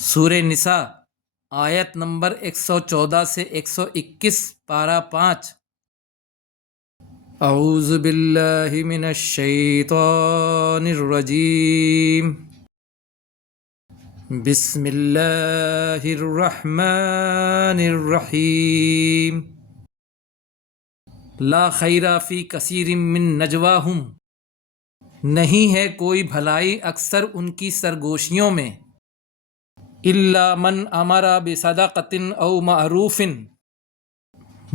سورہ نساء آیت نمبر 114 سے 121 پارہ 5۔ اعوذ باللہ من الشیطان الرجیم، بسم اللہ الرحمن الرحیم۔ لا خیر فی کثیر من نجواہم، نہیں ہے کوئی بھلائی اکثر ان کی سرگوشیوں میں، الا من امر بصدقۃ او معروف،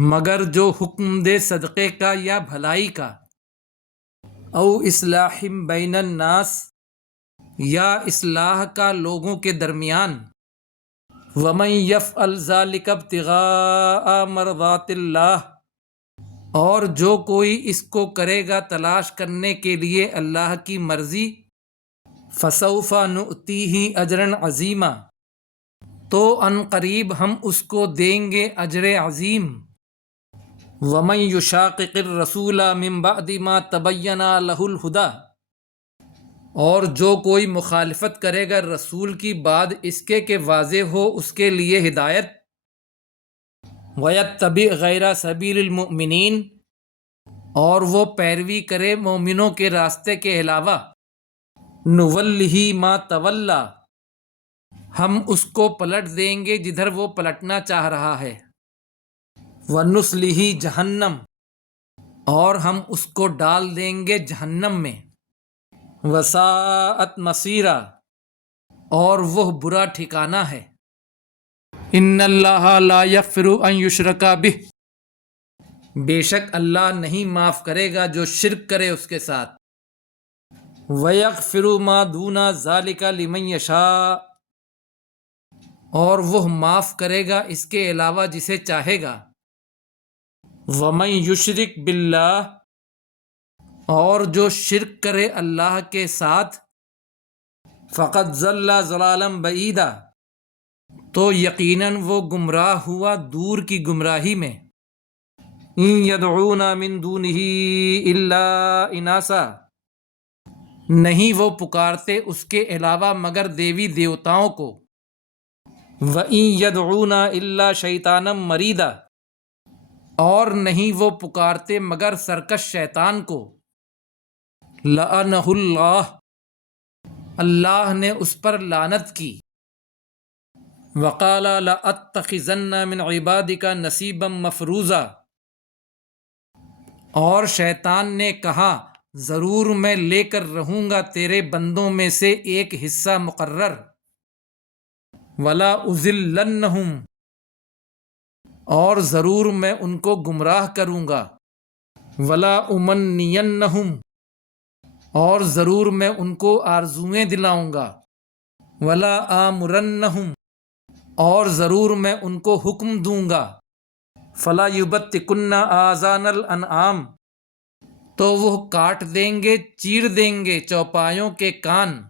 مگر جو حکم دے صدقے کا یا بھلائی کا، او اصلاح بین الناس، یا اصلاح کا لوگوں کے درمیان، ومن یفعل ذلک ابتغاء مرضات اللہ، اور جو کوئی اس کو کرے گا تلاش کرنے کے لیے اللہ کی مرضی، فسوف نؤتیہ اجرا عظیما، تو ان قریب ہم اس کو دیں گے اجر عظیم۔ ومن یشاقق الرسول من بعد ما تبین لہ الہدی، اور جو کوئی مخالفت کرے گا رسول کی بعد اس کے کہ واضح ہو اس کے لیے ہدایت، ویتبع غیر سبیل المؤمنین، اور وہ پیروی کرے مومنوں کے راستے کے علاوہ، نولہ ما تولی، ہم اس کو پلٹ دیں گے جدھر وہ پلٹنا چاہ رہا ہے، ونصلہ جہنم، اور ہم اس کو ڈال دیں گے جہنم میں، وساءت مصیرا، اور وہ برا ٹھکانہ ہے۔ ان اللہ لا یغفر ان یشرک بہ، بے شک اللہ نہیں معاف کرے گا جو شرک کرے اس کے ساتھ، ویغفر ما دون ذلک لمن یشاء، اور وہ معاف کرے گا اس کے علاوہ جسے چاہے گا، ومن یشرک باللہ، اور جو شرک کرے اللہ کے ساتھ، فقد ضل ضلالا بعیدا، تو یقیناً وہ گمراہ ہوا دور کی گمراہی میں۔ ان یدعون من دونہ الا اناسا، نہیں وہ پکارتے اس کے علاوہ مگر دیوی دیوتاؤں کو، وَإِن يَدْعُونَ إِلَّا شَيْطَانًا مَرِيدًا، اور نہیں وہ پکارتے مگر سرکش شیطان کو، لعنہ اللہ، اللہ نے اس پر لعنت کی، وقال لأتخذن من عبادك نصیبا مفروضا، اور شیطان نے کہا ضرور میں لے کر رہوں گا تیرے بندوں میں سے ایک حصہ مقرر، ولا اضلنہم، اور ضرور میں ان کو گمراہ کروں گا، ولا امنینہم، اور ضرور میں ان کو آرزوئیں دلاؤں گا، ولا آمرنہم، اور ضرور میں ان کو حکم دوں گا، فلا یبتکن آذان الانعام، تو وہ کاٹ دیں گے چیر دیں گے چوپایوں کے کان،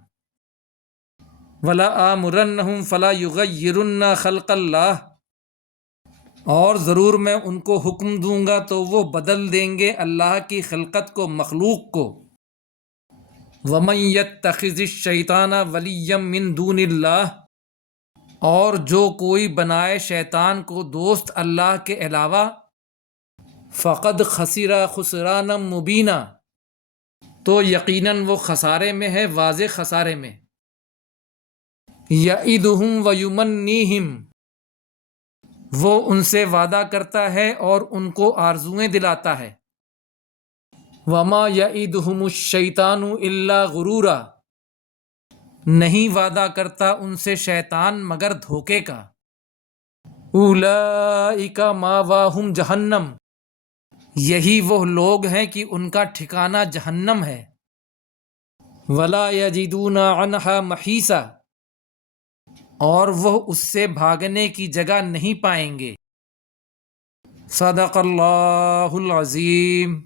ولا آمرنہم فلا یغیرن خلق اللہ، اور ضرور میں ان کو حکم دوں گا تو وہ بدل دیں گے اللہ کی خلقت کو، مخلوق کو۔ ومن یتخذ الشیطان ولیا من دون اللہ، اور جو کوئی بنائے شیطان کو دوست اللہ کے علاوہ، فقد خسر خسرانا مبینا، تو یقیناً وہ خسارے میں ہے، واضح خسارے میں۔ یعدہم ویمنیہم، وہ ان سے وعدہ کرتا ہے اور ان کو آرزوئیں دلاتا ہے، وما یعدہم الشیطان الا غرورا، نہیں وعدہ کرتا ان سے شیطان مگر دھوکے کا۔ اولئک مأواہم جہنم، یہی وہ لوگ ہیں کہ ان کا ٹھکانہ جہنم ہے، ولا یجدون عنہا محیصا، اور وہ اس سے بھاگنے کی جگہ نہیں پائیں گے۔ صدق اللہ العظیم۔